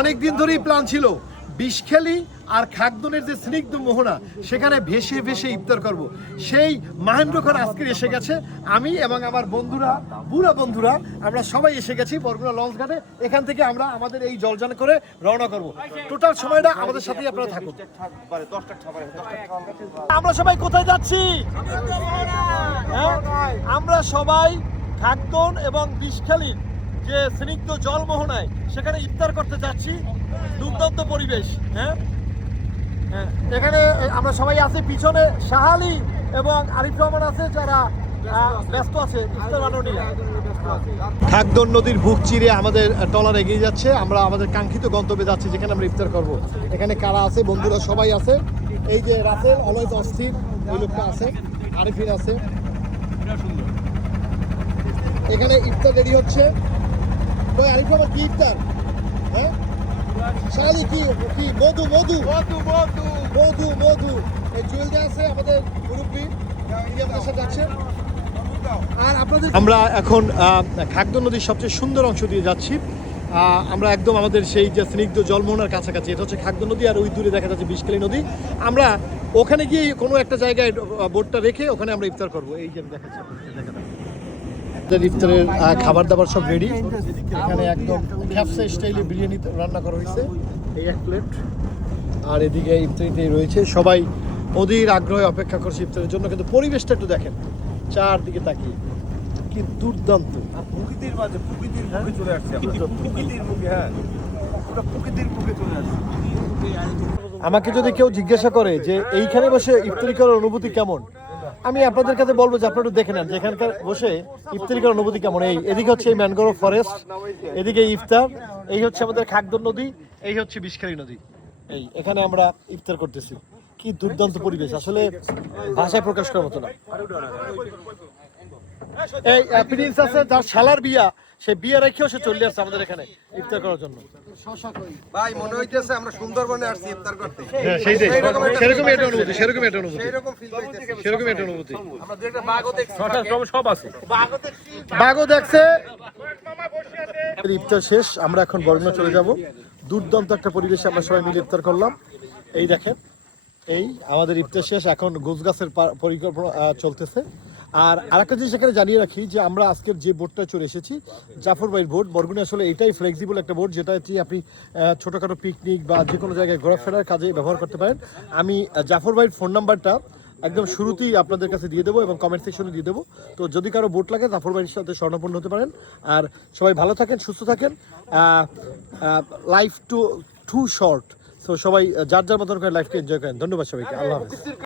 অনেকদিন ধরেই প্ল্যান ছিল বিষখালী আর খাগদনের যে স্নিগ্ধ মোহনা সেখানে ভেসে ভেসে ইফতার করব। সেই মাহেন্দ্রক্ষণ আজকে এসে গেছে। আমি এবং আমার বন্ধুরা, বুড়া বন্ধুরা, আমরা সবাই এসে গেছি বরগুনা লঞ্চ ঘাটে। এখান থেকে আমরা আমাদের এই জলযান করে রওনা করব। টোটাল সময়টা আমাদের সাথেই আপনারা থাকুন। আমরা সবাই কোথায় যাচ্ছি? আমরা সবাই খাগদন এবং বিষখালীর যে স্নিগ্ধ জলমোহনায় সেখানে ইফতার করতে যাচ্ছি। দুর্দান্ত পরিবেশ। এখানে আমরা সবাই আছি। পিছনে শাহালি এবং আরিফ রহমান আছে, যারা ব্যস্ত আছে ইফতার বানানো নিয়ে। খাগদন নদীর বুক চিরে আমাদের ট্রলার এগিয়ে যাচ্ছে। আমরা আমাদের কাঙ্ক্ষিত গন্তব্যে যাচ্ছি, যেখানে আমরা ইফতার করব। এখানে কারা আছে? বন্ধুরা সবাই আছে। এই যে রাসেল অলওয়েজ অস্থির, ওই লোকটা আছে, আরিফিন আছে। এখানে ইফতার রেডি হচ্ছে। আরিফ রহমান কি ইফতার? হ্যাঁ শালি কি কি মধু মধু মধু মধু মধু মধু এই জুয়েলটা আছে আমাদের মুরব্বি, আমাদের সাথে যাচ্ছে। আর আপনাদের আমরা এখন খাগদন নদীর সবচেয়ে সুন্দর অংশ দিয়ে যাচ্ছি। আমরা একদম আমাদের সেই যে স্নিগ্ধ জলমোহনার কাছাকাছি। এটা হচ্ছে খাগদন নদী, আর ওই দূরে দেখা যাচ্ছে বিষখালী নদী। আমরা ওখানে গিয়ে কোনো একটা জায়গায় বোটটা রেখে ওখানে আমরা ইফতার করবো। এই যে আমি দেখাচ্ছি ইফতারের খাবার দাবার সব রেডি। এখানে একদম ক্যাপসা স্টাইলে বিরিয়ানি রান্না করা হয়েছে, এই এক প্লেট। আর এদিকে ইফতারিতে রয়েছে, সবাই অধীর আগ্রহে অপেক্ষা করছে ইফতারের জন্য। কিন্তু পরিবেশটা একটু দেখেন, চারদিকে তাকিয়ে কি দুর্দান্ত। প্রকৃতির মাঝে প্রকৃতির মুখে চলে আসছে, প্রকৃতির মুখে। হ্যাঁ, ওটা প্রকৃতির মুখে চলে আসছে। আমাকে যদি কেউ জিজ্ঞাসা করে যে এইখানে বসে ইফতারি করার অনুভূতি কেমন, আমি আপনাদের কাছে বলবো যে আপনারা একটু দেখে নেন যে এখানকার বসে ইফতারি করার অনুভূতি কেমন। এদিকে হচ্ছে এই ম্যানগ্রোভ ফরেস্ট, এদিকে ইফতার, এই হচ্ছে আমাদের খাগদন নদী, এই হচ্ছে বিষখালী নদী। এই এখানে আমরা ইফতার করতেছি। কি দুর্দান্ত পরিবেশ, আসলে ভাষায় প্রকাশ করার মতো না। এই প্রিন্স আছে, যার শালার বিয়া, সে বিয়ে রেখেও সে চলে আসছে আমাদের এখানে ইফতার করার জন্য। ভাই মনে হইতেছে আমরা সুন্দরবনে আসছি ইফতার করতে। সেরকমই একটা অনুভূতি, সেরকমই একটা অনুভূতি, এরকম ফিল হইতেছে, সেরকমই একটা অনুভূতি। আমরা দুইটা বাঘও দেখছি, সব আছে, বাঘও দেখছে। ইফতার শেষ, আমরা এখন বরগুনা চলে যাব। দুর্দান্ত একটা পরিবেশে আমরা সবাই মিলে ইফতার করলাম। এই দেখেন, এই আমাদের ইফতার শেষ, এখন গোছগাছের পরিকল্পনা চলতেছে। আর আরেকটা জিনিস এখানে জানিয়ে রাখি যে আমরা আজকের যে বোটটা চলে এসেছি, জাফর ভাইয়ের বোট। বরগুনা আসলে এটাই ফ্লেক্সিবল একটা বোট, যেটা আপনি ছোটোখাটো পিকনিক বা যে কোনো জায়গায় ঘোরাফেরার কাজে ব্যবহার করতে পারেন। আমি জাফর ভাইয়ের ফোন নাম্বারটা একদম শুরুতেই আপনাদের কাছে দিয়ে দেবো এবং কমেন্ট সেকশনে দিয়ে দেবো। তো যদি কারো বোট লাগে, জাফর ভাইয়ের সাথে স্বর্ণপূর্ণ হতে পারেন। আর সবাই ভালো থাকেন, সুস্থ থাকেন। লাইফ টু শর্ট, তো সবাই যার যার মতন করে লাইফকে এনজয় করেন। ধন্যবাদ সবাইকে, আল্লাহ হাফেজ।